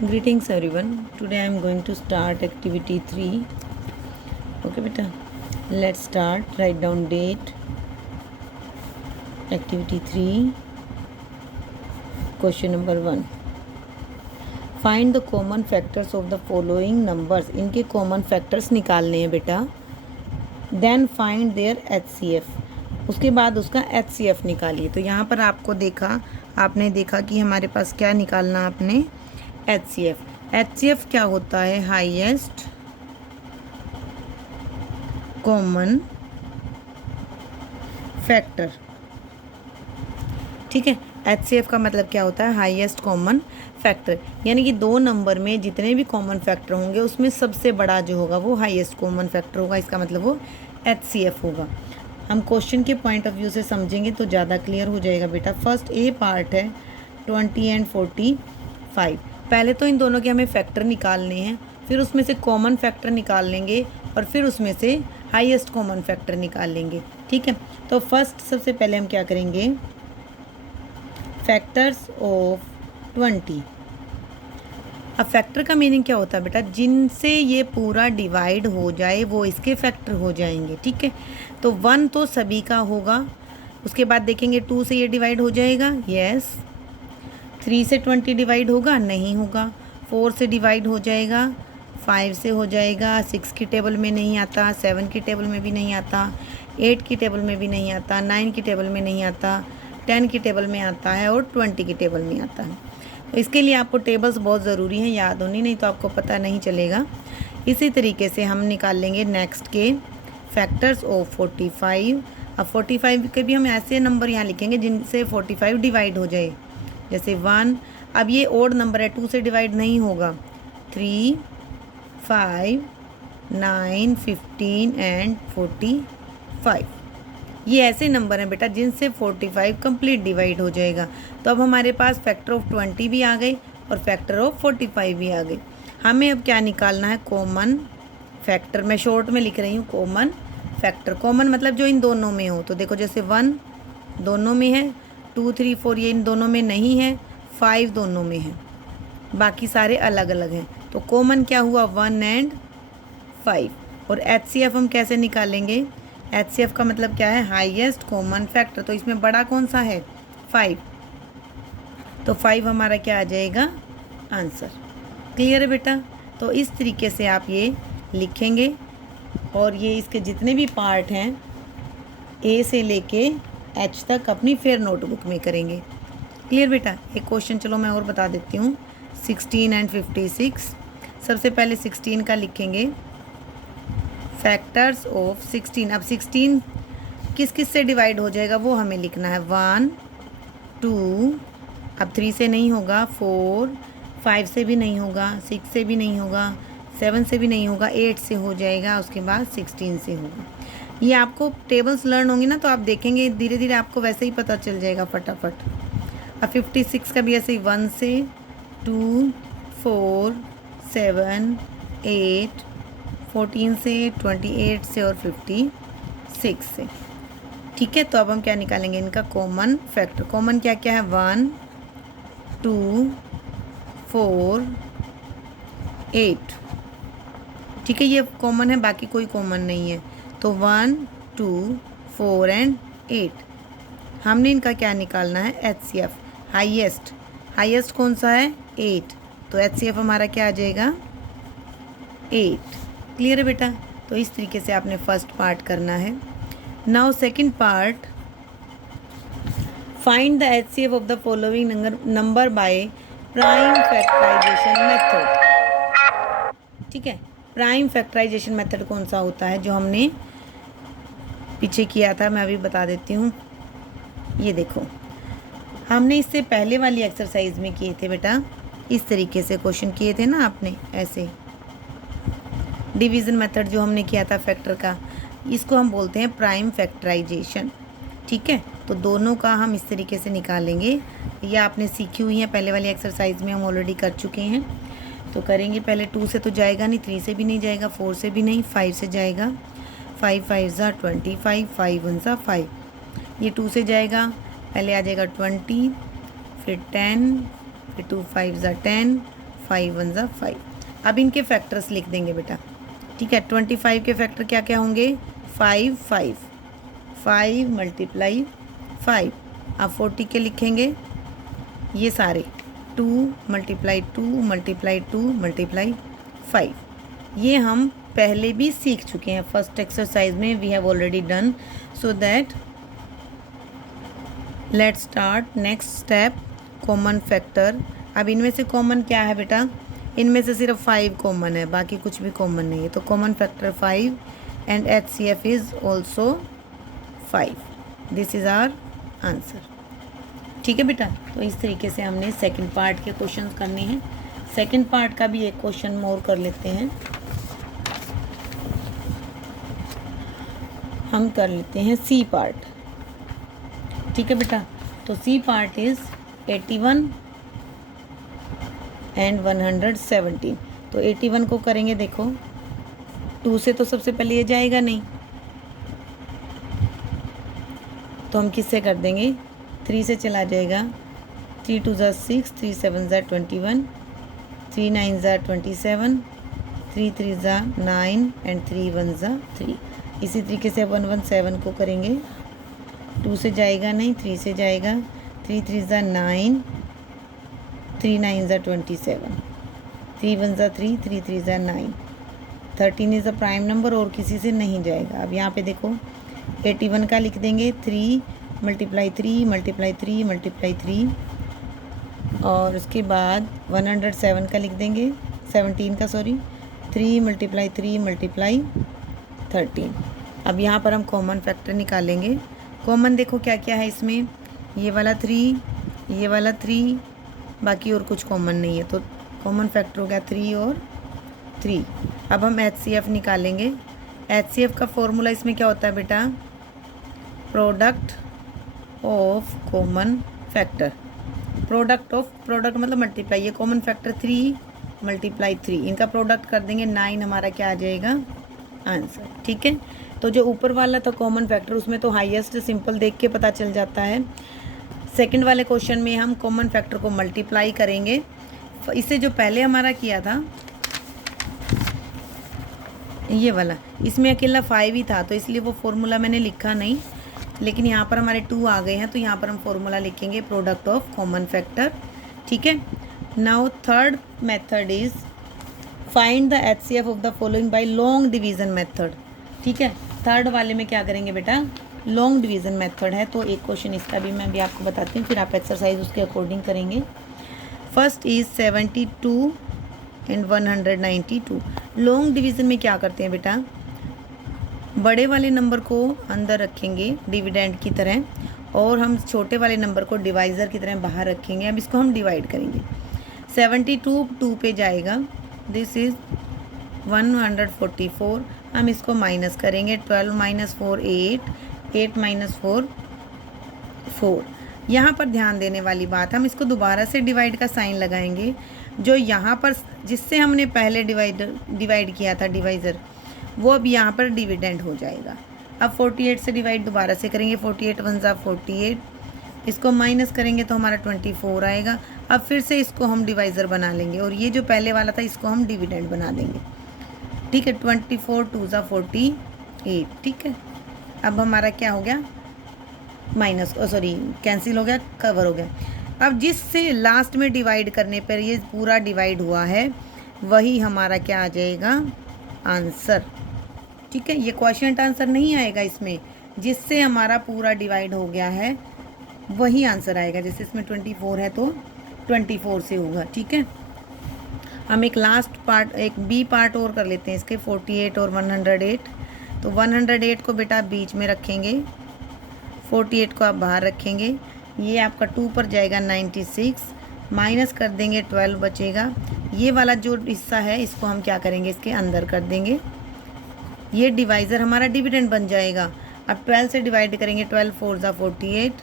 Greetings everyone. Today I am going to start activity 3. Okay beta. Let's start. Write down date. Activity 3. Question number 1. Find the common factors of the following numbers. इनके common factors निकालने हैं बेटा. Then find their HCF. उसके बाद उसका HCF निकालिए. तो यहाँ पर आपने देखा कि हमारे पास क्या निकालना आपने HCF क्या होता है? Highest common factor. ठीक है, HCF का मतलब क्या होता है? Highest common factor. यानी कि दो नंबर में जितने भी कॉमन फैक्टर होंगे उसमें सबसे बड़ा जो होगा वो हाईएस्ट कॉमन फैक्टर होगा. इसका मतलब वो HCF होगा. हम क्वेश्चन के पॉइंट ऑफ व्यू से समझेंगे तो ज़्यादा क्लियर हो जाएगा बेटा. फर्स्ट ए पार्ट है 20 एंड 45. पहले तो इन दोनों के हमें फैक्टर निकालने हैं, फिर उसमें से कॉमन फैक्टर निकाल लेंगे और फिर उसमें से हाईएस्ट कॉमन फैक्टर निकाल लेंगे. ठीक है, तो फर्स्ट सबसे पहले हम क्या करेंगे? Factors of 20. अब फैक्टर का मीनिंग क्या होता है बेटा? जिनसे ये पूरा डिवाइड हो जाए वो इसके फैक्टर हो जाएंगे. ठीक है, तो 1 तो सभी का होगा. उसके बाद देखेंगे 2 से ये डिवाइड हो जाएगा. यस. 3 से 20 डिवाइड होगा? नहीं होगा. 4 से डिवाइड हो जाएगा. 5 से हो जाएगा. 6 की टेबल में नहीं आता. 7 की टेबल में भी नहीं आता. 8 की टेबल में भी नहीं आता. 9 की टेबल में नहीं आता. 10 की टेबल में आता है और 20 की टेबल में आता है. तो इसके लिए आपको टेबल्स बहुत ज़रूरी हैं याद होनी, नहीं तो आपको पता नहीं चलेगा. इसी तरीके से हम निकाल लेंगे नेक्स्ट के फैक्टर्स ऑफ 45. अब 45 के भी हम ऐसे नंबर यहाँ लिखेंगे जिनसे 45 डिवाइड हो जाए. जैसे 1. अब ये ओड नंबर है, 2 से डिवाइड नहीं होगा. 3, 5, 9, 15 एंड 45. ये ऐसे नंबर हैं बेटा जिनसे 45 कंप्लीट डिवाइड हो जाएगा. तो अब हमारे पास फैक्टर ऑफ 20 भी आ गए और फैक्टर ऑफ 45 भी आ गए. हमें अब क्या निकालना है? Common factor. मैं शॉर्ट में लिख रही हूँ कॉमन फैक्टर. कॉमन मतलब जो इन दोनों में हो. तो देखो जैसे 1 दोनों में है, 2, 3, 4 ये इन दोनों में नहीं है, 5 दोनों में है, बाकी सारे अलग अलग हैं. तो कॉमन क्या हुआ? 1 एंड 5. और HCF हम कैसे निकालेंगे? HCF का मतलब क्या है? Highest common factor. तो इसमें बड़ा कौन सा है? 5. तो 5 हमारा क्या आ जाएगा? आंसर. क्लियर है बेटा? तो इस तरीके से आप ये लिखेंगे और ये इसके जितने भी पार्ट हैं A से लेके H तक अपनी फेयर नोटबुक में करेंगे. क्लियर बेटा? एक क्वेश्चन चलो मैं और बता देती हूँ. 16 एंड 56. सबसे पहले 16 का लिखेंगे. Factors of 16. अब 16 किस किस से डिवाइड हो जाएगा वो हमें लिखना है. 1, 2. अब 3 से नहीं होगा. 4, 5 से भी नहीं होगा. 6 से भी नहीं होगा. 7 से भी नहीं होगा. 8 से हो जाएगा. उसके बाद 16 से होगा. ये आपको टेबल्स लर्न होंगी ना तो आप देखेंगे धीरे धीरे आपको वैसे ही पता चल जाएगा फटाफट. अब 56 का भी ऐसे ही 1 से 2, 4, 7, 8, 14 से, 28 से और 56 से. ठीक है, तो अब हम क्या निकालेंगे? इनका कॉमन फैक्टर. कॉमन क्या क्या है? 1, 2, 4, 8. ठीक है, ये कॉमन है, बाकी कोई कॉमन नहीं है. तो 1, 2, 4 एंड 8. हमने इनका क्या निकालना है? HCF. हाईएस्ट कौन सा है? 8. तो HCF हमारा क्या आ जाएगा? 8. क्लियर है बेटा? तो इस तरीके से आपने फर्स्ट पार्ट करना है. Now second part. Find the HCF of the following number by prime factorization method. ठीक है, प्राइम फैक्टराइजेशन मेथड कौन सा होता है जो हमने पीछे किया था? मैं अभी बता देती हूँ. ये देखो, हमने इससे पहले वाली एक्सरसाइज में किए थे बेटा. इस तरीके से क्वेश्चन किए थे ना आपने, ऐसे डिवीज़न मेथड जो हमने किया था फैक्टर का, इसको हम बोलते हैं प्राइम फैक्टराइजेशन. ठीक है, तो दोनों का हम इस तरीके से निकालेंगे. ये आपने सीखी हुई है, पहले वाली एक्सरसाइज में हम ऑलरेडी कर चुके हैं. तो करेंगे पहले. 2 से तो जाएगा नहीं, 3 से भी नहीं जाएगा, 4 से भी नहीं, 5 से जाएगा. 5 5 ज़ा 25, 5 1 ज़ा 5. ये 2 से जाएगा, पहले आ जाएगा 20, फिर 10, फिर 2 5 ज़ा 10, 5 1 ज़ा 5। अब इनके फैक्टर्स लिख देंगे बेटा, ठीक है। 25 के फैक्टर क्या क्या होंगे, 5 5 5 मल्टीप्लाई 5। अब 40 के लिखेंगे ये सारे 2 मल्टीप्लाई 2 मल्टीप्लाई 2 मल्टीप्लाई 5। ये हम पहले भी सीख चुके हैं फर्स्ट एक्सरसाइज में, we have already done. So that let's start next step, common factor. अब इनमें से कॉमन क्या है बेटा, इनमें से सिर्फ 5 कॉमन है, बाकी कुछ भी कॉमन नहीं है। तो common factor 5 and HCF is also 5। This is our answer, ठीक है बेटा। तो इस तरीके से हमने सेकंड पार्ट के क्वेश्चंस करने हैं। सेकंड पार्ट का भी एक क्वेश्चन मोर कर लेते हैं, हम कर लेते हैं सी पार्ट, ठीक है बेटा। तो सी पार्ट इज़ 81 एंड 117। तो 81 को करेंगे, देखो 2 से तो सबसे पहले ये जाएगा नहीं, तो हम किससे कर देंगे, 3 से चला जाएगा। 3 2 ज़ा 6, 3 7 ज़ा 21, 3 9 ज़ा 27, 3 3 ज़ा 9 एंड 3 1 ज़ा 3। इसी तरीके से 117 को करेंगे, 2 से जाएगा नहीं, 3 से जाएगा। 3 3 ज़ा 9, 3 9 ज़ा 27, 3 1 ज़ा 3, 3 3 ज़ा 9। 13 इज़ अ प्राइम नंबर और किसी से नहीं जाएगा। अब यहाँ पे देखो 81 का लिख देंगे, 3 मल्टीप्लाई 3 मल्टीप्लाई 3 मल्टीप्लाई 3, और उसके बाद 107 का लिख देंगे, 17 का सॉरी, 3 मल्टीप्लाई 3 मल्टीप्लाई 13। अब यहाँ पर हम कॉमन फैक्टर निकालेंगे। कॉमन देखो क्या क्या है इसमें, ये वाला 3, ये वाला 3, बाकी और कुछ कॉमन नहीं है। तो कॉमन फैक्टर हो गया 3 और 3। अब हम HCF निकालेंगे। HCF का फॉर्मूला इसमें क्या होता है बेटा, product of common factor. Product of, product मतलब मल्टीप्लाई, ये कॉमन फैक्टर 3 मल्टीप्लाई 3, इनका प्रोडक्ट कर देंगे 9, हमारा क्या आ जाएगा आंसर, ठीक है। तो जो ऊपर वाला था कॉमन फैक्टर, उसमें तो हाईएस्ट सिंपल देख के पता चल जाता है। सेकंड वाले क्वेश्चन में हम कॉमन फैक्टर को मल्टीप्लाई करेंगे। इससे जो पहले हमारा किया था ये वाला, इसमें अकेला 5 ही था, तो इसलिए वो फॉर्मूला मैंने लिखा नहीं, लेकिन यहाँ पर हमारे 2 आ गए हैं, तो यहाँ पर हम फॉर्मूला लिखेंगे प्रोडक्ट ऑफ कॉमन फैक्टर, ठीक है। Now third method is find the HCF of the following bye long division method, ठीक है। थर्ड वाले में क्या करेंगे बेटा, लॉन्ग डिवीज़न मेथड है। तो एक क्वेश्चन इसका भी मैं भी आपको बताती हूँ, फिर आप एक्सरसाइज उसके अकॉर्डिंग करेंगे। First is 72 and 192। Long division में क्या करते हैं बेटा, बड़े वाले नंबर को अंदर रखेंगे डिविडेंड की तरह, और हम छोटे वाले नंबर को डिवाइज़र की तरह बाहर रखेंगे। अब इसको हम डिवाइड करेंगे। 72 2 पे जाएगा, दिस इज़ 144। हम इसको माइनस करेंगे, 12 माइनस 4 8, 8 माइनस 4 4। यहाँ पर ध्यान देने वाली बात, हम इसको दोबारा से डिवाइड का साइन लगाएंगे। जो यहाँ पर जिससे हमने पहले डिवाइड किया था डिवाइज़र, वो अब यहाँ पर डिविडेंड हो जाएगा। अब 48 से डिवाइड दोबारा से करेंगे, 48 1 ज़ा 48, इसको माइनस करेंगे तो हमारा 24 आएगा। अब फिर से इसको हम डिवाइज़र बना लेंगे, और ये जो पहले वाला था इसको हम डिविडेंड बना देंगे, ठीक है। 24 2 ज़ा 48, ठीक है। अब हमारा क्या हो गया, माइनस सॉरी कैंसिल हो गया, कवर हो गया। अब जिससे लास्ट में डिवाइड करने पर ये पूरा डिवाइड हुआ है, वही हमारा क्या आ जाएगा आंसर, ठीक है। ये क्वेश्चन आंसर नहीं आएगा इसमें, जिससे हमारा पूरा डिवाइड हो गया है वही आंसर आएगा। जैसे इसमें 24 है तो 24 से होगा, ठीक है। हम एक लास्ट पार्ट, एक बी पार्ट और कर लेते हैं इसके, 48 और 108। तो 108 को बेटा बीच में रखेंगे, 48 को आप बाहर रखेंगे, ये आपका 2 पर जाएगा 96, माइनस कर देंगे 12 बचेगा। ये वाला जो हिस्सा है इसको हम क्या करेंगे, इसके अंदर कर देंगे, ये डिवाइज़र हमारा डिविडेंड बन जाएगा। अब 12 से डिवाइड करेंगे, 12 4 ज़ा 48,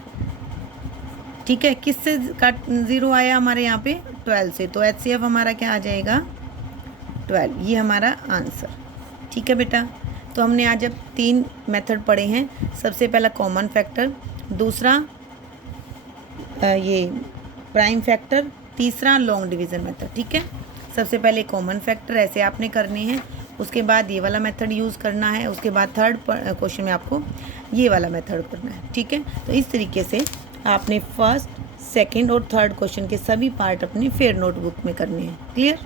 ठीक है। किससे का 0 आया हमारे यहाँ पे, 12 से, तो HCF हमारा क्या आ जाएगा 12, ये हमारा आंसर, ठीक है बेटा। तो हमने आज अब 3 मेथड पढ़े हैं। सबसे पहला कॉमन फैक्टर, दूसरा ये प्राइम फैक्टर, तीसरा लॉन्ग डिवीज़न मेथड, ठीक है। सबसे पहले कॉमन फैक्टर ऐसे आपने करने हैं, उसके बाद ये वाला मेथड यूज़ करना है, उसके बाद थर्ड क्वेश्चन में आपको ये वाला मेथड करना है, ठीक है। तो इस तरीके से आपने फर्स्ट, सेकंड और थर्ड क्वेश्चन के सभी पार्ट अपनी फेयर नोटबुक में करने हैं। क्लियर।